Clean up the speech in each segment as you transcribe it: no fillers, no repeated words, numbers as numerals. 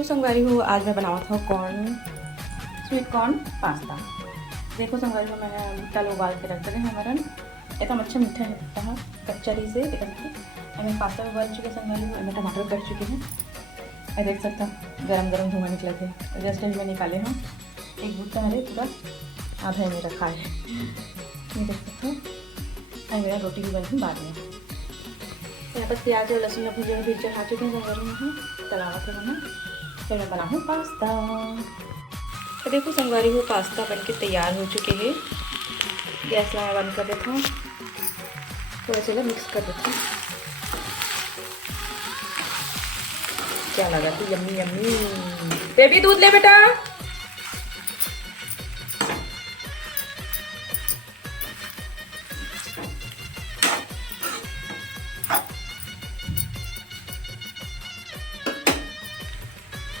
तो संगवारी हो आज मैं बनावा था कॉर्न स्वीट कॉर्न पास्ता। देखो संगवारी हो मैंने भुट्टा लो उबाल के रख दे हमारा एकदम अच्छा मीठा है भुट्टा कच्चा ही से एकदम हमें पास्ता उबाल चुके संगवारी हो हमें टमाटर कट चुके हैं। मैं देख सकता हूँ गरम गरम धुआं निकले थे तो जस्ट में निकाले हैं। एक भुट्टा है पूरा आधा में रखा है ये देख सकते हैं। मेरा रोटी भी बनी बाद में। यहाँ पर प्याज और लहसुन भुजे में बीच चढ़ा चुके हैं संगवारी में तलावा के बना। फिर मैं बनाऊँ पास्ता। तो देखो संगवारी हो पास्ता बन के तैयार हो चुके हैं। गैस मैं बंद कर देता हूँ थोड़ा चलो मिक्स कर देता हूँ। क्या लगा तू यम्मी यम्मी बेबी दूध ले बेटा।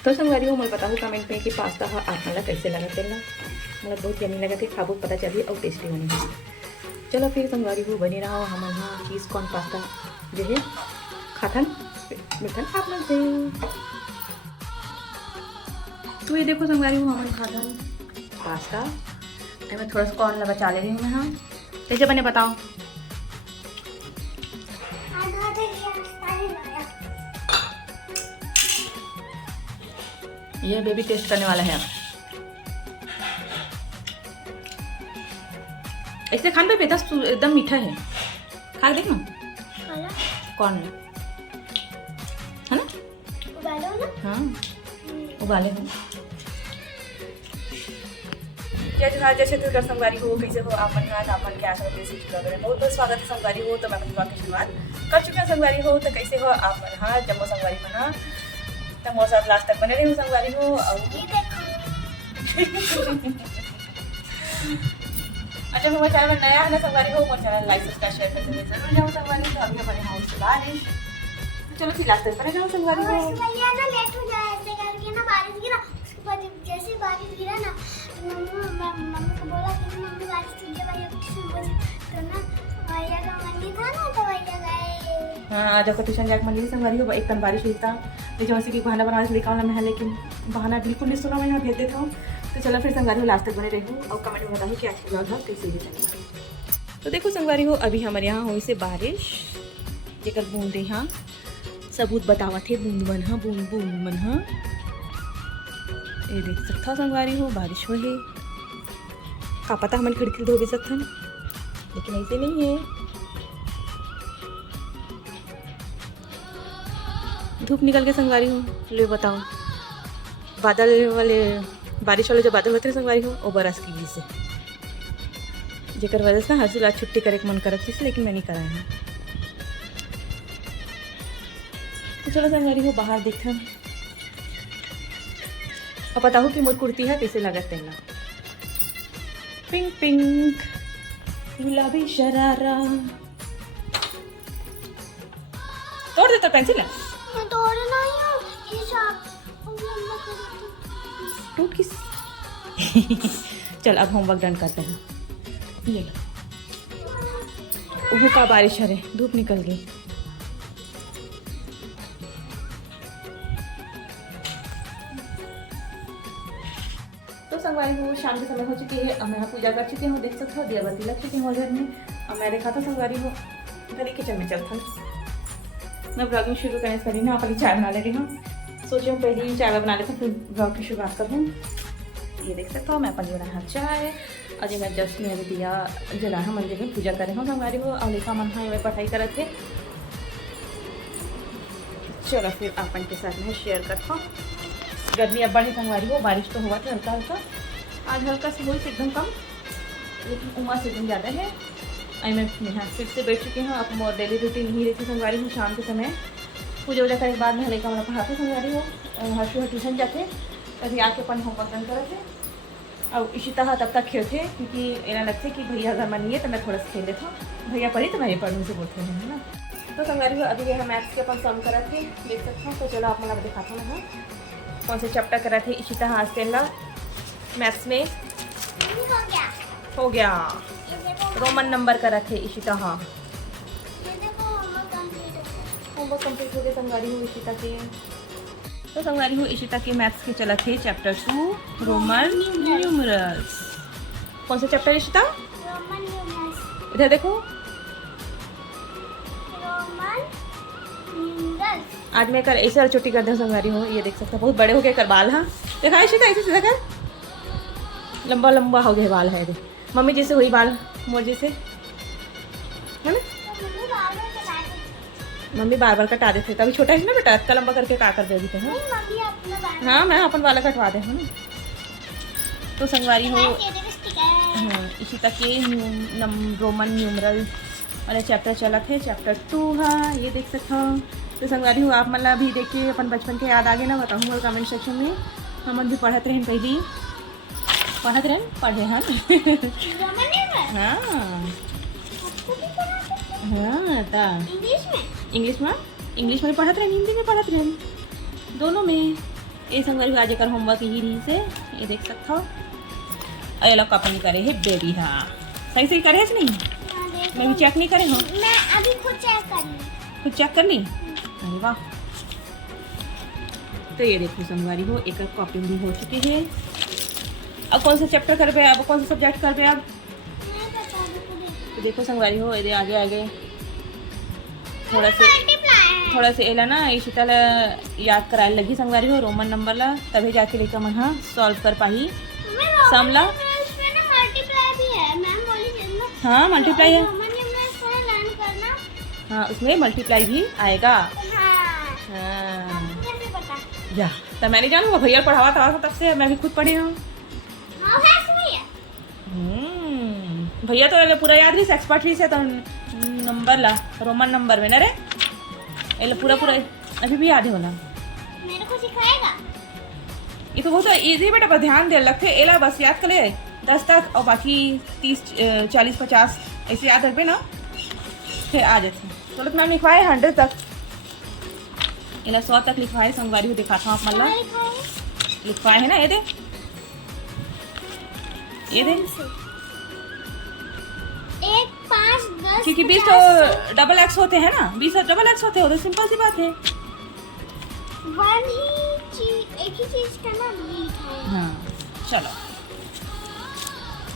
तो संगवारी हो मैं बताऊँ कमेंट में कि पास्ता आप मतलब कैसे लगा तेला मतलब बहुत यमी लगा थे खाबो पता चलिए और टेस्टी बनी है। चलो फिर संगवारी हो बनी रहा हम यहाँ चीज़ कॉर्न पास्ता जो है खाथन मिठन आप लोग से। तो ये देखो संगवारी हो हमारे खाथन पास्ता मैं थोड़ा सा कॉर्न बचा ले रही हूँ। यहाँ कैसे बने बताओ। ये बेबी टेस्ट करने वाला है। ऐसे खान पे एकदम मीठा है खा देख ना कौन है ना उबालो ना। हाँ उबाले हो क्या जोहार जैसे तो कर संगवारी हो कैसे हो आप मन के आशा करते हैं बहुत बहुत स्वागत है संगवारी हो। तो मैं अपनी बात की शुरुआत कर चुके हैं संगवारी हो। तो कैसे हो आप मन हाँ जम्मू संगवारी मना तो मोर साथ लास्ट तक बने रही हूँ संगवारी हो। अच्छा मेरा चैनल नया है ना संगवारी हो मोर चैनल लाइक सब्सक्राइब शेयर करते हुए जरूर जाऊँ संगवारी हो। तो अभी बने हाउस बारिश तो चलो फिर लास्ट तक बने जाऊँ संगवारी हो। भैया ना लेट हो जाए ऐसे करके ना बारिश गिरा उसके बाद जैसे बारिश गिरा ना मम्मी को बोला कि मम्मी बारिश छूट जाए भैया ट्यूशन बजे तो ना भैया का मंडी था ना तो भैया गए। हाँ आज आपका ट्यूशन जाकर मंदिर संगवारी हो एक तन बारिश हुई था लेकिन वैसे कि बहाना बनाने से लिखा वाला मैं है लेकिन बहाना बिल्कुल नहीं सुना मैं यहाँ भेज देता हूँ। तो चलो फिर संगवारी हो लास्ट तक बने रही और कमेंट में बताऊँ कि आज की जॉब कैसे ही चलेगा। तो देखो संगवारी हो अभी हमारे यहाँ हुई से बारिश जेकर बूंद यहाँ सबूत बतावा थे बूंद मन हाँ बूंद बूंद मन हाँ ये देख सकता संगवारी हो बारिश हो है का पता हमारे खिड़की धो भी सकते हैं लेकिन ऐसे नहीं है। धूप निकल के संगवारी हो ले बताओ बादल वाले बारिश वाले जो बादल होते हैं संगवारी हो वो बरस की से जेकर वजह से हर सुबह छुट्टी करे मन करत थी लेकिन मैं नहीं कराया है। तो चलो संगवारी हो बाहर देखा और पता हो कि मोर कुर्ती है कैसे लगा तेला पिंक पिंक गुलाबी शरारा तोड़ दे तो पेंसिल है मैं तोड़ना ही हूँ ये सब टूट किस चल अब होमवर्क डन करते हैं। ये लो का बारिश है रे धूप निकल गई। तो संगवारी हो शाम के समय हो चुकी है अब मैं पूजा कर चुकी हूँ देख सकते हो दिया बत्ती लग चुकी हूँ घर में। अब मैं देखा था संगवारी हो घर किचन में चलता मैं ब्लॉगिंग शुरू करने से पहले ना अपनी चाय बना ले रही हूँ। सोची हूँ पहले ही चाय बना लेता हूँ फिर ब्लॉग की शुरुआत करूँ। ये देख सकता हूँ मैं अपनी बना चाय अजय मैं जस्ट मेरे दिया जला मंदिर में पूजा कर रही हूँ संगवारी हो और लेखा मन हाँ मैं पढ़ाई करे थे। चलो फिर अपन के साथ में शेयर करता हूँ। गर्मी अब बढ़ी संगवारी हो बारिश तो हुआ था हल्का हल्का आज हल्का से हुई एकदम कम लेकिन उमा से दिन ज़्यादा है। आई मैं यहाँ फिर से बैठ चुकी हूँ अब मोर डेली रूटीन नहीं रहती संगवारी हूँ। शाम के समय पूजा वूजा करने के बाद में हल्का हमारा पढ़ाते संगवारी हो हर्षु ट्यूशन जाते तभी आके अपन होमवर्क डन करे थे और इसी तरह तब तक खेलते क्योंकि ऐसा लगते कि भैया घर में नहीं है तो मैं थोड़ा सा खेल लेता हूँ भैया पढ़ी तो मैं पढ़ने से बोलते हैं है ना। तो संगवारी हो अभी यह मैथ्स के अपन सम करे थे देख सकता हूँ। तो चलो आप मतलब दिखाता हूँ मैं कौन से चैप्टर करे थे इसी तरह आज तेला मैथ्स में हो गया रोमन नंबर करा थे इशिता। हाँ होमवर्क कंप्लीट हो गया संगवारी हो इशिता के। तो संगवारी हो इशिता के मैथ्स के चला थे चैप्टर 2 रोमन न्यूमरल्स। कौन सा चैप्टर इशिता? Roman numerals. इधर देखो, रोमन न्यूमरल्स। आज मैं कर ऐसे और छोटी कर दे संगवारी हो, ये देख सकते हो बहुत बड़े हो गए कर बाल। हाँ देखा इशिता, ऐसे सीधा कर, लंबा लंबा हो गए बाल है। देख मम्मी जैसे हुई बाल, मोर जैसे, है ना? तो मम्मी बार-बार कटाती। मम्मी बार बार कटा देते, कभी छोटा है ना बेटा, इतना लंबा करके का कर देती है। नहीं मम्मी अपना बाल। हाँ मैं अपन वाला कटवा दे है ना। तो संगवारी हो ये देखो स्टिकर। इसी तक के रोमन न्यूमरल वाले चैप्टर चला थे चैप्टर 2। हाँ ये देख सकते हो। तो संगवारी हो आप मतलब भी देखिए अपन बचपन के याद आगे ना बताऊँगा कमेंट सेक्शन में। हम भी पढ़ते रहे पहले, पढ़ते रहे पढ़े। हाँ रोमन न्यूमरल्स। हाँ आपको भी पढ़ाते थे? हाँ ता इंग्लिश में? इंग्लिश में पढ़ते रहे, हिंदी में पढ़ते रहे, दोनों में। ये संगवारी आज कर होमवर्क यही रही से ये देख सकते हो। ये लोग कॉपी नहीं करे है बेबी। हाँ सही सही करे है नहीं? हाँ, देखो। मैं भी चेक नहीं करे हूँ, मैं अभी खुद चेक कर लूँ। कुछ चेक कर ली। अरे वाह। तो ये देखो संगवारी हो एक कॉपी भी हो चुकी है। अब कौन सा चैप्टर कर पे, अब कौन सा सब्जेक्ट कर पे अब? मैं बता दूँ। तो देखो संगवारी हो ये आगे आगे थोड़ा से मल्टीप्लाई है। थोड़ा से एला ना इशिता ला याद कराने लगी संगवारी हो रोमन नंबर ला, तभी जाके लेकर मन हाँ सॉल्व कर पाही समला। इसमें ना मल्टीप्लाई भी है, मैम बोली थी ना। हाँ मल्टीप्लाई है। रोमन न्यूमरल्स थोड़ा लर्न करना। हाँ उसमें मल्टीप्लाई भी आएगा। हाँ। हाँ आपको कैसे पता? या तो मैंने जानूंगा भैया पढ़ावा था तब से मैं भी खुद पढ़ी हूँ। हाँ वैसे भी है। भैया तो पूरा याद रही एक्सपर्ट रही से तो नंबर ला रोमन नंबर में ना रे ये पूरा पूरा अभी भी याद है वाला। मेरे को सिखाएगा। ये तो बहुत इजी बेटा, पर ध्यान दे लगते एला बस याद कर ले 10 तक और बाकी 30 40 50 ऐसे याद रखबे ना फिर आ जाते। चलो मैम लिखवाए 100 तक, एला 100 तक लिखवाए संगवारी को दिखाता हूँ आप मतलब लिखवाए है ना। ये दे ये दे 1 5 10 क्योंकि 20 तो डबल एक्स होते हैं ना, 20 डबल एक्स होते हैं, तो सिंपल सी बात है। एक ही चीज का नाम लिखा है। हाँ चलो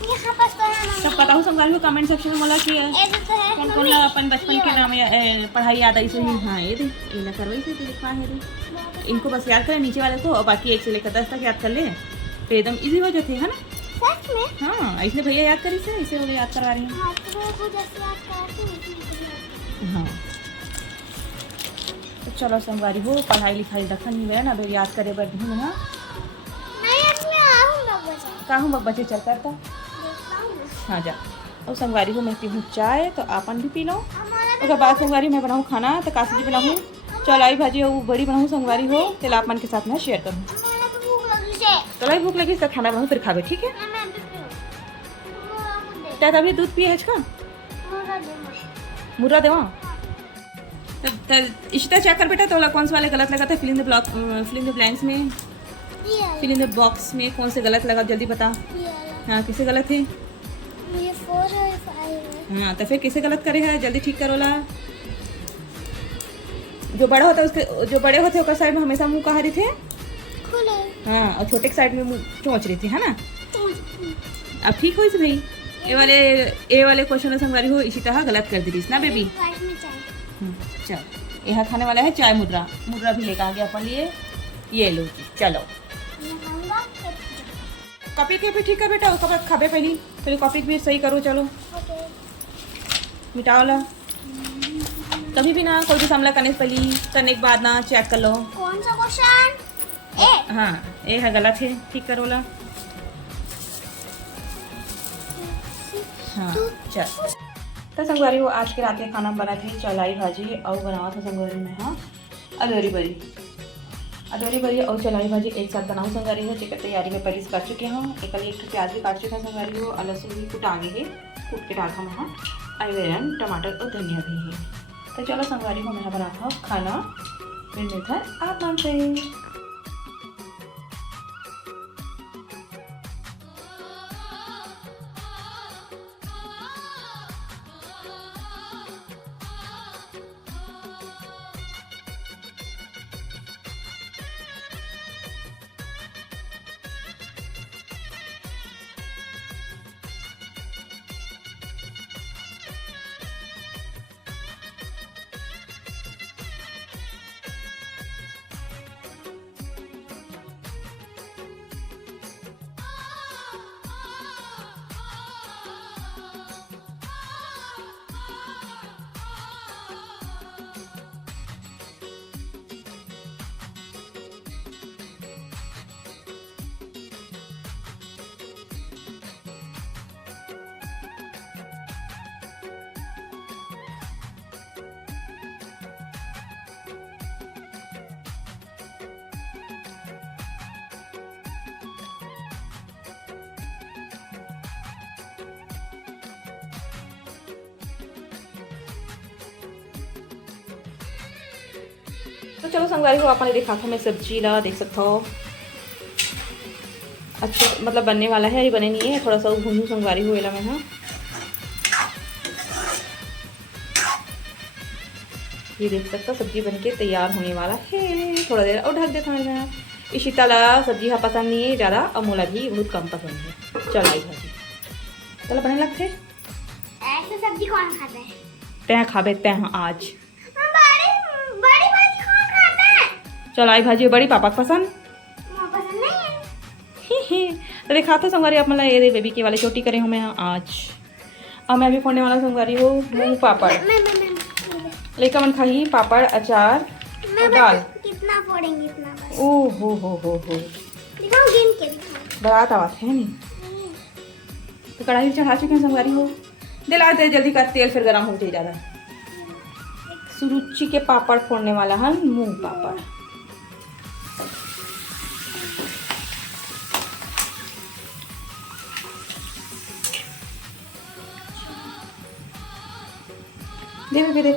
यहाँ पर तो है सब पता हो संगवारी को कमेंट सेक्शन में बोला कि ऐसे तो है कौन कौन मम्मी। अपन बचपन के नाम पढ़ाई याद आई सही। हाँ ये दे ये ना करवाई से तो लिखवा है दे, इनको बस याद करें नीचे वाले को और बाकी 1 से लेकर 10 तक याद कर ले तो एकदम इजी हो जाते है ना। सच में? हाँ इसलिए भैया याद करी से इसे वो याद करवा रही हैं। हाँ तो मैं खुद ऐसे याद कराती हूँ, इसलिए मुझे याद। हाँ तो चलो संगवारी हो पढ़ाई लिखाई रखन नहीं गया ना, अभी याद करे बैठ हूँ ना। मैं इसमें आऊँगा बचा। का हूँ बच्चे चल करता। देखता हूँ ना। हाँ जा और संगवारी को मैं पी हूँ चाय, तो आपन भी पी लो। हमारा उसके बाद संगवारी मैं बनाऊँ खाना, तो काशी जी बनाऊँ चलाई भाजी और बड़ी बनाऊँ संगवारी हो, तो आप मन के साथ में शेयर करूँ। हमारा तो भूख लगी है। चलाई भूख लगी तो खाना बनाऊँ फिर खावे, ठीक है? मैं भी पीऊँ। क्या तभी दूध पिए है का मुर्गा दे। मुर्रा देवा। तो इशिता चेक कर बेटा तो कौन से वाले गलत लगा था, fill in the block fill in the blanks में, ये फिल इन द बॉक्स में कौन से गलत लगा जल्दी बता। हाँ किसे गलत है? ये 4 है 5 है। हाँ तो फिर किसे गलत करे है जल्दी ठीक करो ला। जो बड़ा होता है उसके, जो बड़े होते हैं साइड में हमेशा मुंह कहा रही थे। खुले। हाँ और छोटे के साइड में मुंह चोंच रही थी है ना। अब ठीक हो भाई ए वाले क्वेश्चन संगवारी हो इसी तरह गलत कर दी थी ना बेबी। वाइट में चाय। चल यहाँ खाने वाला है चाय मुद्रा, मुद्रा भी लेकर आ गया अपन लिए, ये लो चलो। मैं खाऊंगा फिर। कॉपी के भी ठीक कर बेटा, उसका बाद खाबे पहले कॉपी भी सही करो। चलो ओके। मिटाओ ला, कभी भी ना कोई भी सामला करने से पहले करने के बाद ना चेक कर लो। कौन सा क्वेश्चन? ए। हाँ ये है गलत है, ठीक करो ला। हाँ चल तो संगवारी वो आज के रात के खाना बना थी चलाई भाजी और बनावा था संगवारी में। हाँ अदौरी बरी और चलाई भाजी एक साथ बनाऊँ संगवारी हो, चिकन तैयारी में परीस कर चुके हैं। एक प्याज भी काट चुका संगवारी हो और लहसुन भी कुटागे है, कूट के डालता मैं। अवेरन टमाटर और धनिया भी है। तो चलो संगवारी को मैं बनाता हूँ खाना, फिर मिलता है आप मन से। तो चलो संगवारी हो आपने देखा था मैं सब्जी ला देख सकता हो अच्छा मतलब बनने वाला है, ये बने नहीं है, थोड़ा सा भूनू संगवारी हो एला में। हाँ ये देख सकता सब्जी बनके तैयार होने वाला है, थोड़ा देर और ढक देता है। इशिता ला सब्जी हाँ पसंद नहीं है ज़्यादा और मोला भी बहुत कम पसंद है। चल आई भाजी चलो बने लगते ऐसे सब्जी कौन खाता है? तैं खाबे तैं हाँ आज बड़ी बड़ी भाजी कौन खाता है? चल आई भाजी बड़ी पापा को पसंद मुझे पसंद नहीं है। तो देखा तो संगवारी आप मतलब ये बेबी के वाले छोटी करे हूँ मैं आज। अब मैं भी फोड़ने वाला संगवारी हूँ मूंग पापड़ लेकर मन खाई पापड़ अचार और दाल। कितना फोड़ेंगे इतना बस। ओ हो दिखाओ गिन के दिखाओ। बारात आवाज है नहीं। तो कढ़ाई चढ़ा चुके हैं संगवारी हो, दिला दे जल्दी कर तेल फिर गर्म हो जाए ज़्यादा। सुरुचि के पापड़ फोड़ने वाला है मूंग पापड़। दे दे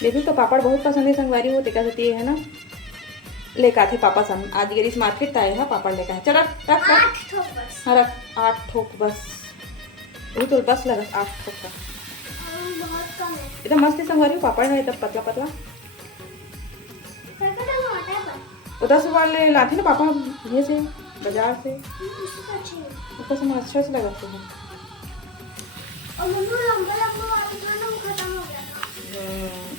देखिए तो पापड़ बहुत पसंद है संगवारी हो देखा सकती है ना। लेकर आते पापा संग आज गिरीश मार्केट आए हैं पापड़ लेकर है। चल रख रख रख हाँ रख 8 ठोक बस वही तो बस लगा 8 ठोक का बहुत कम है। एकदम मस्त संगवारी हो पापड़ है एकदम पतला पतला। वो 10 वाले लाते ना पापा ये से बाजार से ऊपर से अच्छा से लगाते हैं।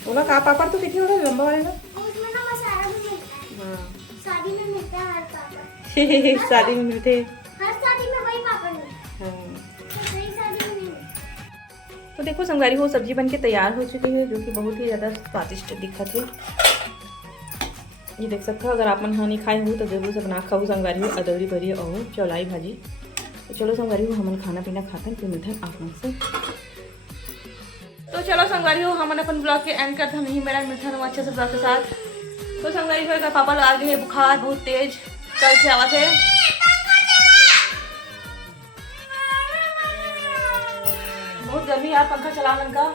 ओला का पापड़ तो कितने वाला लंबा वाले ना उसमें ना मसाला भी मिलता है। शादी में मिलता है हर पापड़। शादी में मिलते हर शादी में वही पापड़ मिलता है। सही शादी में नहीं मिलता। तो देखो संगवारी हो सब्जी बनके तैयार हो चुकी है जो कि बहुत ही ज़्यादा स्वादिष्ट दिखत है। ये देख सकते हो अगर आप मन हानि खाए हो तो जरूर से बना खाओ संगवारी हो अदौरी भरी और चौलाई भाजी। तो चलो संगवारी हो हमन खाना पीना खाते हैं फिर मिलते हैं आप मन से। तो चलो संगवारी हो हमन अपन ब्लॉग के एंड करते हैं। नहीं मेरा मिलता है अच्छे से ब्लॉग के साथ। तो संगवारी हो पापा लोग आ गए हैं बुखार बहुत तेज कल से आवा थे। बहुत गर्मी यार पंखा चला मन का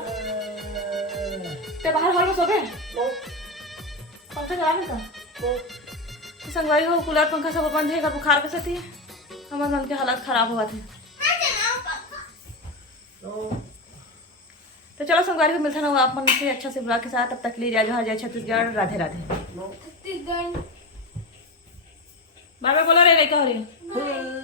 ते बाहर हॉल में सो गए पंखा चला मन का। तो संगवारी हो कूलर पंखा सब बंद है बुखार के साथ ही हमारे मन के हालत खराब हुआ थे। तो चलो संगवारी को मिलता ना आप मन से अच्छा से ब्लॉग के साथ। तब तक ले जय छत्तीसगढ़ राधे राधे। बाय बाय बोला रे नहीं कह रही।